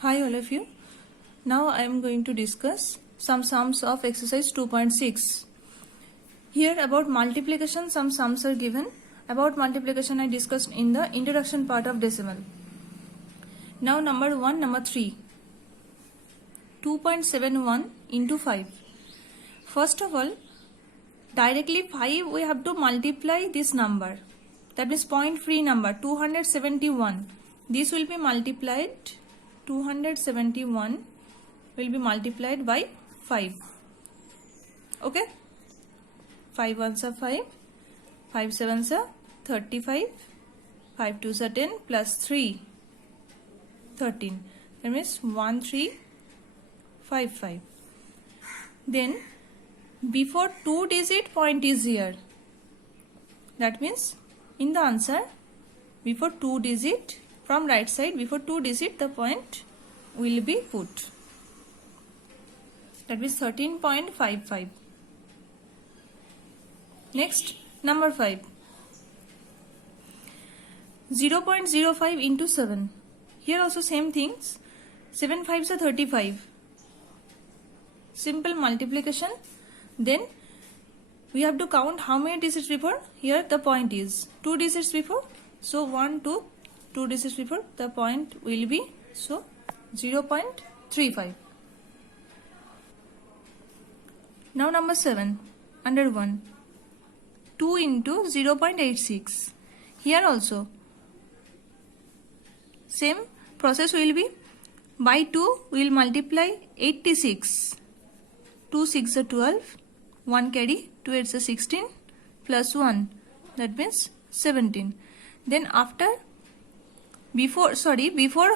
Hi all of you. Now I am going to discuss some sums of exercise 2.6. Here about multiplication some sums are given. About multiplication I discussed in the introduction part of decimal. Now number 1, number 3. 2.71 into 5. First of all, directly 5 we have to multiply this number. That is point free number 271. This will be multiplied 271 will be multiplied by 5. Okay? 5 ones are 5, 5 sevens are 35, 5 twos are 10 plus 3, 13. That means 1355. Then before 2 digit point is here. That means in the answer before 2 digit from right side before 2 digit the point will be put. That is 13.55. Next number 5. 0.05 into 7. Here also same things. 7 5s are 35. Simple multiplication. Then we have to count how many digits before. Here the point is 2 digits before. So 1, 2, 2 digits before the point will be so 0.35. Now number 7 under 1. 2 into 0.86. Here also same process will be by 2 we will multiply 86. 2 6 are 12. 1 carry 2 8 are 16 plus 1 that means 17. Then after before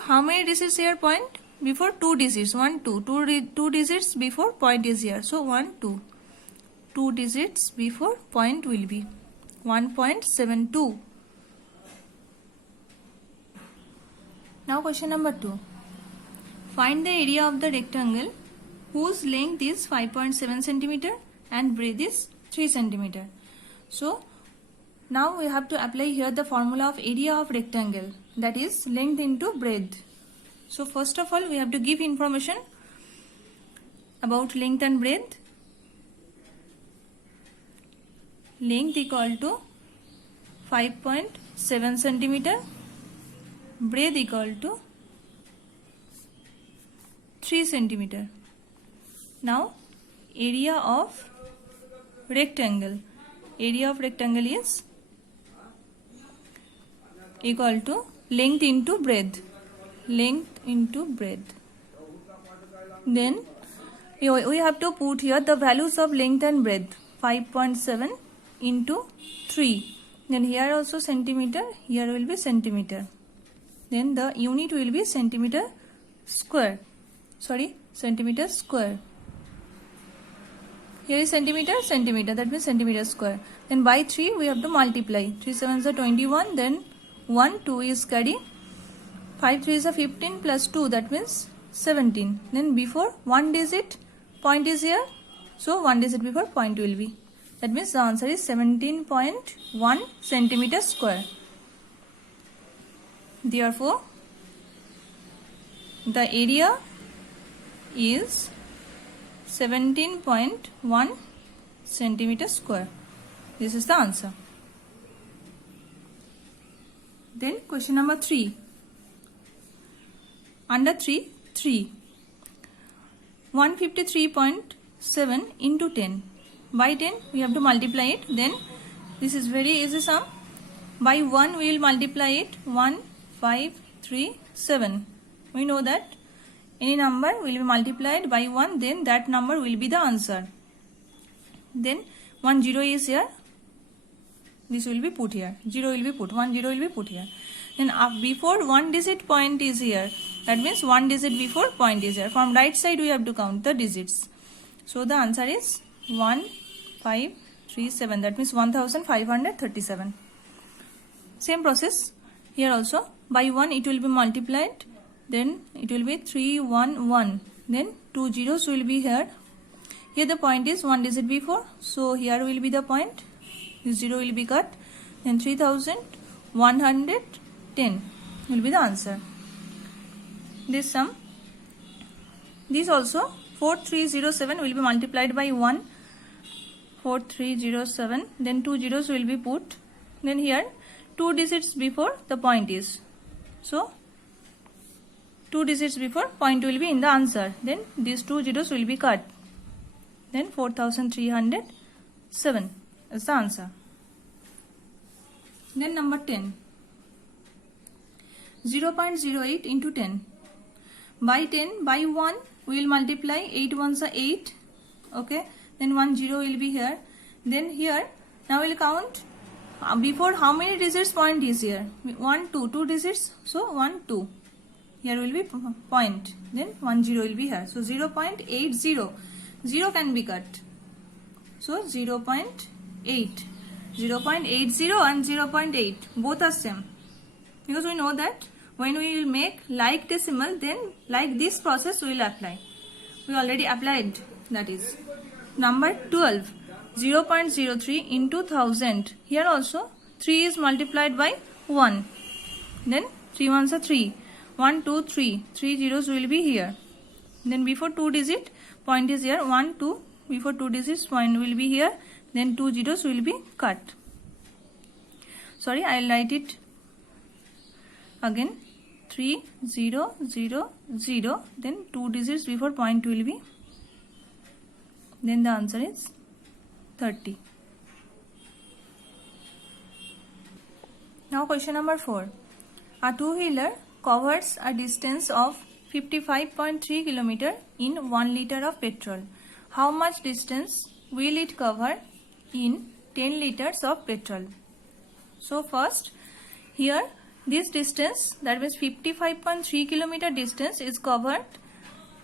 how many digits here point? Before 2 digits 1 2 2 digits before point is here. So 1 2 2 digits before point will be 1.72. Now question number 2. Find the area of the rectangle whose length is 5.7 centimeter and breadth is 3 centimeter. So now we have to apply here the formula of area of rectangle, that is length into breadth. So first of all we have to give information about length and breadth. Length equal to 5.7 centimeter, breadth equal to 3 centimeter. Now area of rectangle. Area of rectangle is equal to length into breadth. Length into breadth. Then we have to put here the values of length and breadth. 5.7 into 3. Then here also centimeter. Here will be centimeter. Then the unit will be centimeter square. Centimeter square. Here is centimeter, centimeter. That means centimeter square. Then by 3 we have to multiply. 3 7s are 21. Then 1 2 is carry. 5 3s are 15 plus 2 that means 17. Then before 1 digit point is here. So 1 digit before point will be. That means the answer is 17.1 centimeter square. Therefore the area is 17.1 centimeter square. This is the answer. Then question number 3. Under 3, 153.7 into 10. By 10 we have to multiply it. Then this is very easy sum. By 1 we will multiply it. 1 5 3 7. We know that any number will be multiplied by 1, then that number will be the answer. Then 1 0 is here. This will be put here. 0 will be put. 1 0 will be put here. Then before 1 digit point is here. That means 1 digit before point is here. From right side we have to count the digits. So the answer is 1537. That means 1537. Same process here also. By 1 it will be multiplied. Then it will be 311. Then 2 zeros will be here. Here the point is 1 digit before. So here will be the point. This 0 will be cut. Then 3110 will be the answer. this sum. This also 4307 will be multiplied by 1. 4307, then 2 zeros will be put. Then here 2 digits before the point is. So 2 digits before point will be in the answer. Then these 2 zeros will be cut. Then 4307 is the answer. Then number 10. 0.08 into 10. By 10, by 1 we will multiply. 8 ones are 8. Okay. Then 1 0 will be here. Then here now we'll count before how many digits point is here. 1 2 2 digits. So 1 2. Here will be point. Then 1 0 will be here. So 0.80. 0 can be cut. So 0.8. 0.80 and 0.8 both are same. Because we know that when we will make like decimal, then like this process we will apply. We already applied, that is. Number 12. 0.03 into 1000. Here also 3 is multiplied by 1. Then 3 ones are 3. 1 2 3. 3 zeros will be here. Then before 2 digit point is here. 1 2. Before 2 digits point will be here. Then 2 zeros will be cut. Sorry, I will write it again. 3 0 0 0. Then 2 digits before point will be. Then the answer is 30. Now question number 4. A two-wheeler covers a distance of 55.3 km in 1 liter of petrol. How much distance will it cover in 10 liters of petrol? So first, here this distance, that means 55.3 km distance, is covered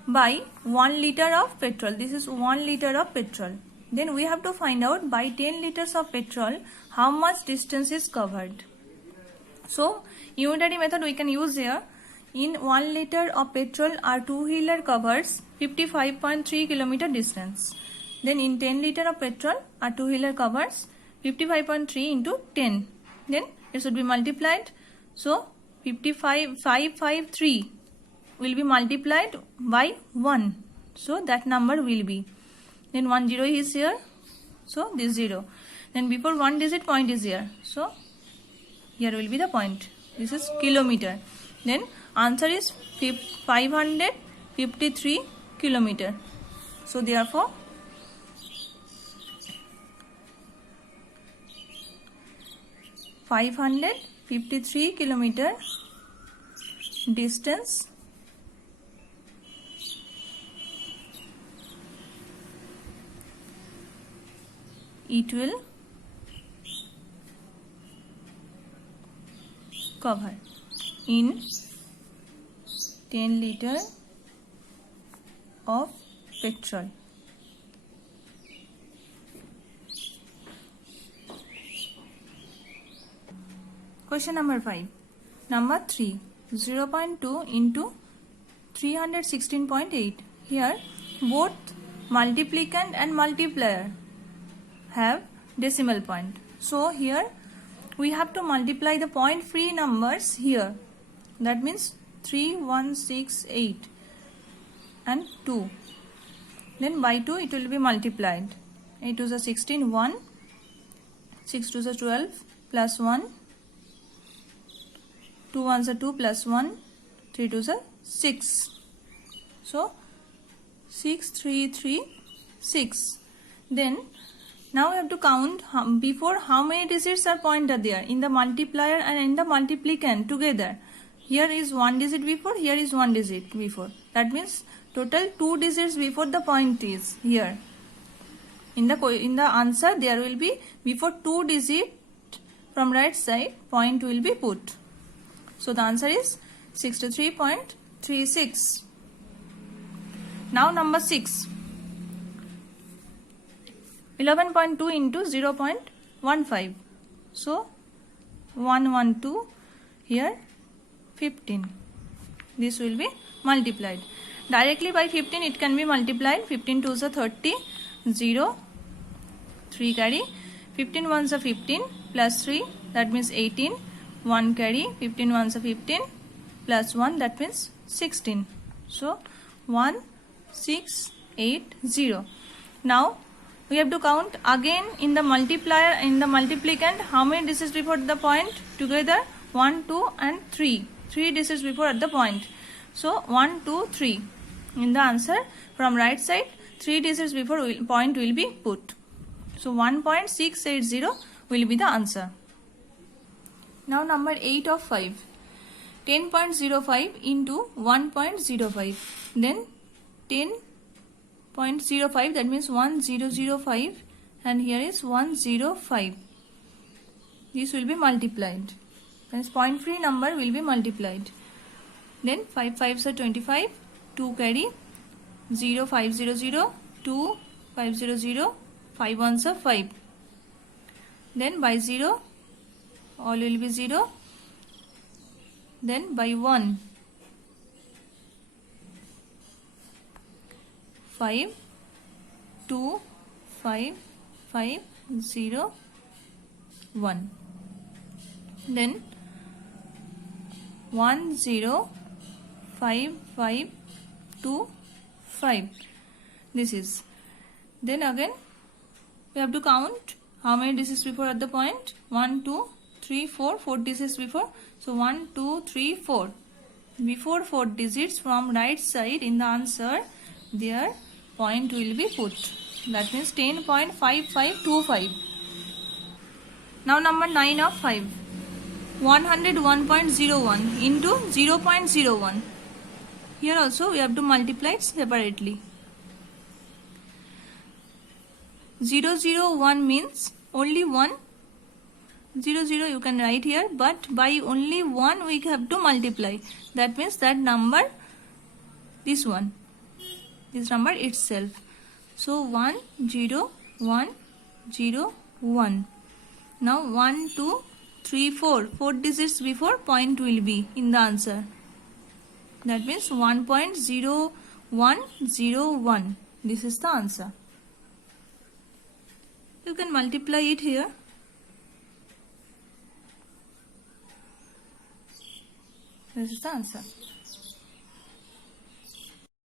by 1 liter of petrol. This is 1 liter of petrol. Then we have to find out by 10 liters of petrol how much distance is covered. So unitary method we can use here. In 1 liter of petrol, our two-wheeler covers 55.3 km distance. Then in 10 liter of petrol, our two-wheeler covers 55.3 into 10. Then it should be multiplied. So 553 will be multiplied by 1. So that number will be. Then 1 0 is here. So this 0. Then before 1 digit point is here. So here will be the point. This is kilometer. Then answer is 553 kilometer. So therefore 553 kilometer distance it will cover in 10 liter of petrol. Question number 5. Number 3. 0.2 into 316.8. Here both multiplicand and multiplier have decimal point. So here we have to multiply the point free numbers here. That means 3, 1, 6, 8 and 2. Then by 2 it will be multiplied. 8 to the 16, 1. 6 to the 12 plus 1. 2 ones are 2 plus 1. 3 to the 6. So 6, 3, 3, 6. Then now we have to count before how many digits are pointed there in the multiplier and in the multiplicand together. Here is 1 digit before, here is 1 digit before. That means total 2 digits before the point is here. In the answer there will be before 2 digit from right side point will be put. So the answer is 63.36. Now number 6. 11.2 into 0.15. So 112 here 15. This will be multiplied. Directly by 15 it can be multiplied. 15 2s are 30. 0. 3 carry. 15 1s are 15 plus 3. That means 18. 1 carry. 15 1s are 15 plus 1. That means 16. So 1680. Now we have to count again in the multiplier, in the multiplicand, how many digits before the point together? 1, 2 and 3. 3 digits before at the point. So 1, 2, 3. In the answer from right side, 3 digits before point will be put. So 1.680 will be the answer. Now number 8 of 5. 10.05 into 1.05. Then 10.05, that means 1005, and here is 105. This will be multiplied. That point free number will be multiplied. Then 5 5s are 25. 2 carry. 0 500. 2 500. 5 1s are 5. Then by 0, all will be 0. Then by 1, 5 2 5 5 0 1. Then 1 0 5 5 2 5. This is. Then again we have to count how many digits before at the point. 1 2 3 4. 4 digits before. So 1 2 3 4. Before 4 digits from right side in the answer, their point will be put. That means 10.5525. Now number 9 of 5. 101.01 into 0.01. Here also we have to multiply it separately. 001 means only 1. 00 you can write here, but by only 1 we have to multiply. That means that number, this one, this number itself. So 1 0 1 0 1. Now 1 2 3 4. 4 digits before point will be in the answer. That means 1.0101. This is the answer. You can multiply it here. This is the answer.